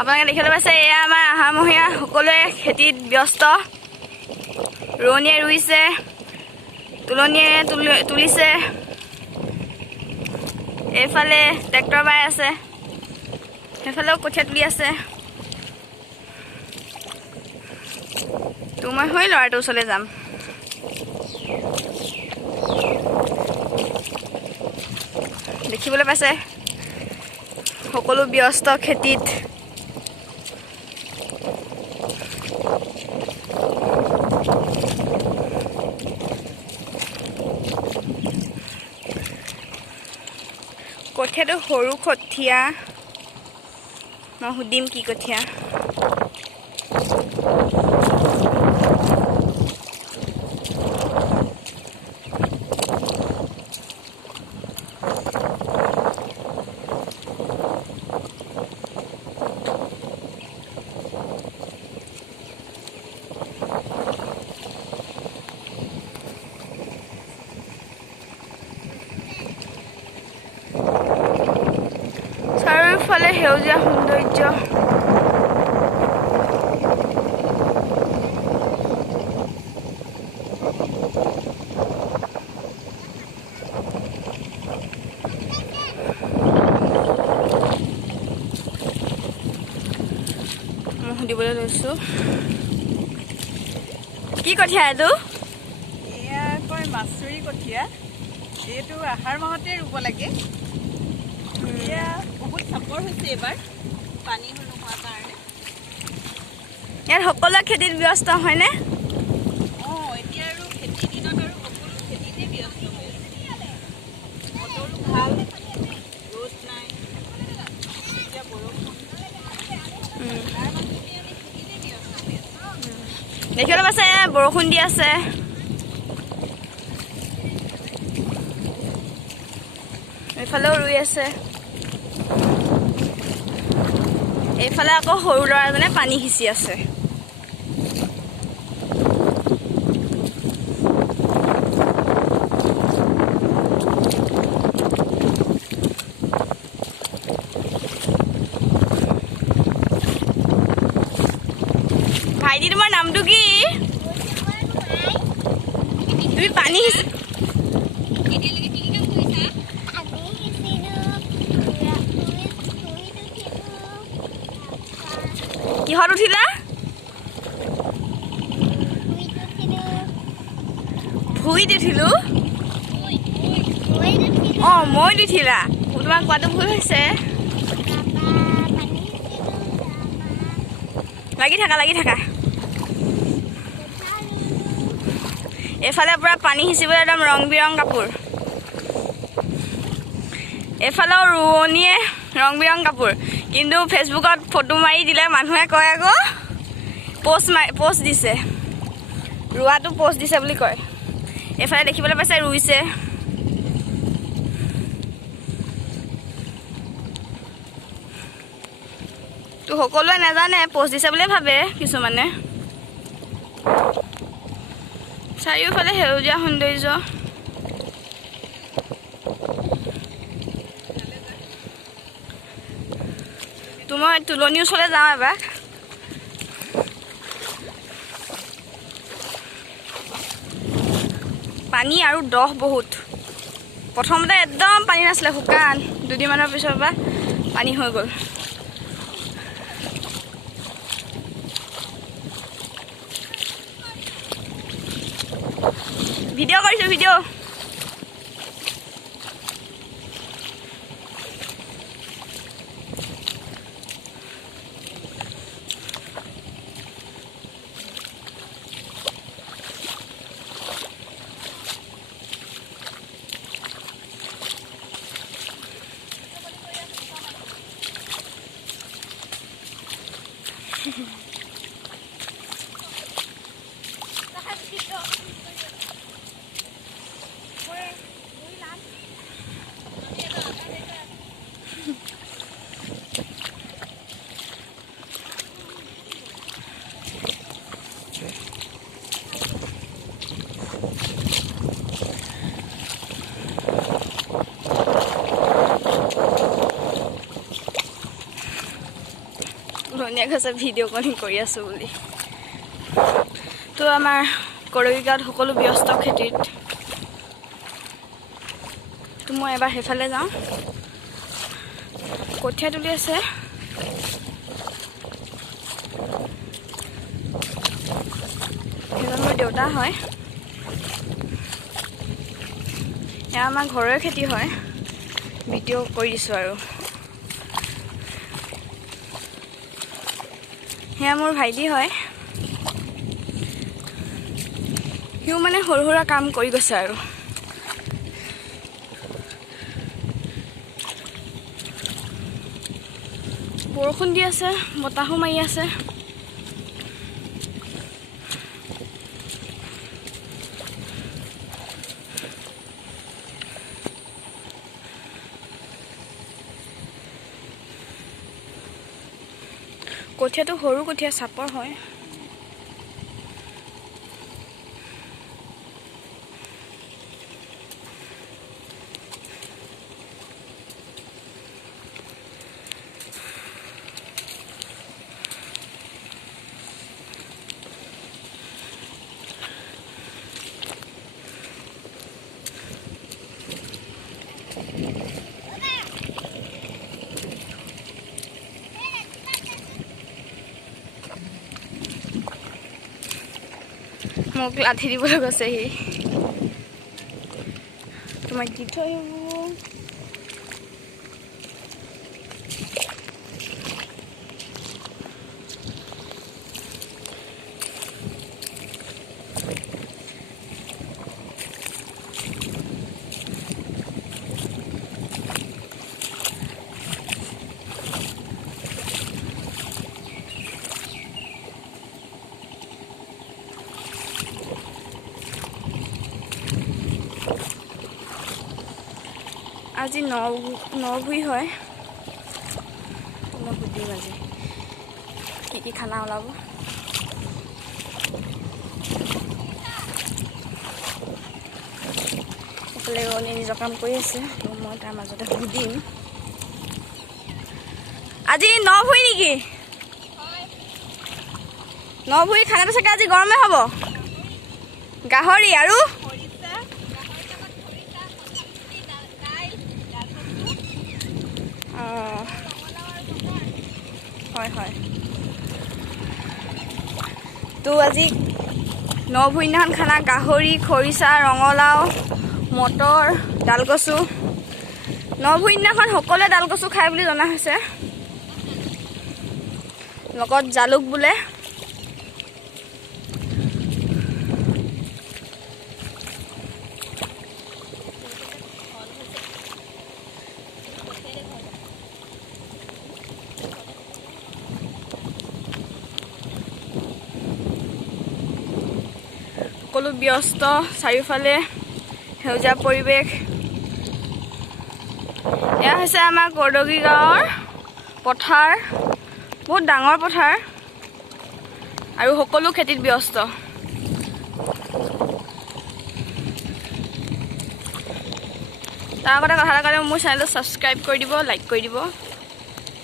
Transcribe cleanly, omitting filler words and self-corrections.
আপোনালোকে দেখিবলৈ পাইছে এয়া আমাৰ আহাৰমহীয়া সকলোৱে খেতিত ব্যস্ত। ৰোৱনীয়ে ৰুইছে, তুলনীয়ে তুলিছে, এইফালে ট্ৰেক্টৰ বাই আছে, সেইফালেও কঠীয়া তুলি আছে। তো মই হৈ ল'ৰাটোৰ ওচৰলৈ যাম। দেখিবলৈ পাইছে সকলো ব্যস্ত খেতিত। কঠীয়াটো সৰু কঠীয়া, মই সুধিম কি কঠীয়া। চাৰিওফালে সেউজীয়া সৌন্দৰ্য। মই সুধিবলৈ লৈছোঁ কি কঠীয়া এইটো? এয়া কয় মাছুৰি কঠীয়া। এইটো আহাৰ মাহতে ৰুব লাগে। এয়া বহুত চাপৰ হৈছে এইবাৰ পানী নোহোৱাৰ কাৰণে। ইয়াত সকলোৱে খেতিত ব্যস্ত হয়নে? এতিয়া আৰু খেতিৰ দিনত আৰু সকলো খেতিতে ব্যস্ত হৈ আছে। বতৰো ভাল, ৰ'দ নাই, এতিয়া বৰষুণ। দেখিবলৈ পাইছে বৰষুণ দি আছে। এইফালেও ৰুই আছে। এইফালে আকৌ সৰু ল'ৰাজনে পানী সিঁচি আছে। ভাইটি তোমাৰ নামটো কি? তুমি পানী সিঁচি কিহত উঠিলা? ভুইত উঠিলো। মইত উঠিলা। তোমাক কোৱাটো ভুল হৈছে। লাগি থাকা। এইফালে পুৰা পানী সিঁচিবলৈ একদম ৰং বিৰং কাপোৰ। এইফালেও ৰোৱনীয়ে ৰং বিৰং কাপোৰ। কিন্তু ফেচবুকত ফটো মাৰি দিলে মানুহে কয় আকৌ পোষ্ট দিছে, ৰোৱাটো পোষ্ট দিছে বুলি কয়। এইফালে দেখিবলৈ পাইছে ৰুইছে। তো সকলোৱে নাজানে, পোষ্ট দিছে বুলিয়ে ভাবে কিছুমানে। চাৰিওফালে সেউজীয়া সৌন্দৰ্য। তো মই তুলনীৰ ওচৰলৈ যাওঁ এবাৰ। পানী আৰু দহ বহুত। প্ৰথমতে একদম পানী নাছিলে, শুকান। দুদিনমানৰ পিছৰ পৰা পানী হৈ গ'ল। ভিডিঅ' কৰিছোঁ, ভিডিঅ'। ধুনীয়া কৈছে ভিডিঅ' কলিং কৰি আছোঁ বুলি। তো আমাৰ কৰবী গাঁৱত সকলো ব্যস্ত খেতিত। তো মই এবাৰ সেইফালে যাওঁ, কঠীয়া তুলি আছে। সেইজন মোৰ দেউতা হয়। এয়া আমাৰ ঘৰৰে খেতি হয়, ভিডিঅ' কৰি দিছোঁ আৰু। সেয়া মোৰ ভাইটি হয়, সিও মানে সৰু সুৰা কাম কৰি গৈছে আৰু। বৰষুণ দি আছে, বতাহো মাৰি আছে। কঠীয়াটো সৰু কঠীয়া, চাপৰ হয়। মোক লাঠি দিবলৈ গৈছে সি, তোমাক দি থৈ আহিব। আজি নভুই হয়, মই সুধিম আজি কি খানা ওলাব। এইফালে ৰণে নিজৰ কাম কৰি আছে, মই তাৰ মাজতে সুধিম আজি নভুই নেকি? নভুই খানাটো চাগে আজি গৰমে হ'ব। গাহৰি আৰু হয় হয়। তো আজি নভুই দিনাখন খানা গাহৰি, খৰিচা, ৰঙালাও, মটৰ, ডালকচু। নভুই দিনাখন সকলোৱে ডালকচু খায় বুলি জনা হৈছে, লগত জালুক বোলে। সকলো ব্যস্ত, চাৰিওফালে সেউজীয়া পৰিৱেশ। এয়া হৈছে আমাৰ কৰদগী গাঁৱৰ পথাৰ, বহুত ডাঙৰ পথাৰ আৰু সকলো খেতিত ব্যস্ত। তাৰ আগতে কথা এটা ক'লে, মোৰ চেনেলটো ছাবস্ক্ৰাইব কৰি দিব, লাইক কৰি দিব।